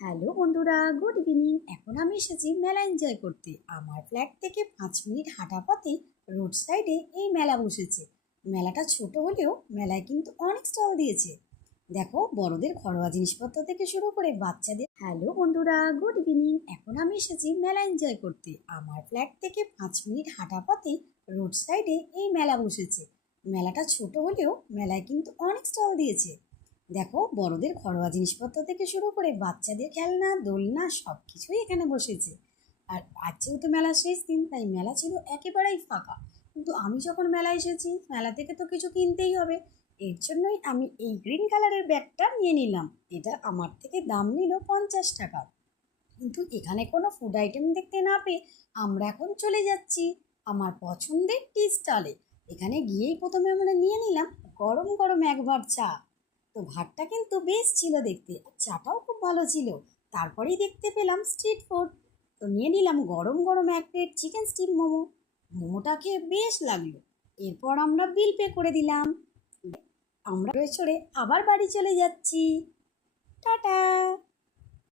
Hello বন্ধুরা, good evening. এখন আমি এসেছি মেলা এনজয় করতে। আমার ফ্ল্যাট থেকে 5 মিনিট হাঁটা পথে রোড সাইডে এই মেলা বসেছে। মেলাটা ছোট হলেও মেলায় কিন্তু অনেক স্টল দিয়েছে। দেখো, বড়দের ঘরোয়া জিনিসপত্র থেকে শুরু করে বাচ্চাদের। হ্যালো বন্ধুরা, গুড ইভিনিং। এখন আমি এসেছি মেলা এনজয় করতে। আমার ফ্ল্যাট থেকে 5 মিনিট হাঁটা পথে রোড সাইডে এই মেলা বসেছে। মেলাটা ছোট হলেও মেলায় কিন্তু অনেক স্টল দিয়েছে। দেখো, বড়দের ঘরোয়া জিনিসপত্র থেকে শুরু করে বাচ্চাদের খেলনা, দোলনা সব কিছুই এখানে বসেছে। আর আজ যেহেতু মেলা শেষ দিন, তাই মেলা ছিল একেবারেই ফাঁকা। কিন্তু আমি যখন মেলায় এসেছি, মেলা থেকে তো কিছু কিনতেই হবে। এর জন্যই আমি এই গ্রিন কালারের ব্যাগটা নিয়ে নিলাম। এটা আমার থেকে দাম নিল 50 টাকা। কিন্তু এখানে কোনো ফুড আইটেম দেখতে না পেয়ে আমরা এখন চলে যাচ্ছি আমার পছন্দের টি স্টলে। এখানে গিয়েই প্রথমে আমরা নিয়ে নিলাম গরম গরম একবার চা। তো ভাতটা কিন্তু বেশ ছিল দেখতে, আর চাটাও খুব ভালো ছিল। তারপরেই দেখতে পেলাম স্ট্রিট ফুড। তো নিয়ে নিলাম গরম গরম 1 প্লেট চিকেন স্টিম মোমো। মোমোটা খেয়ে বেশ লাগলো। এরপর আমরা বিল পে করে দিলাম। আমরা চড়ে আবার বাড়ি চলে যাচ্ছি। টাটা।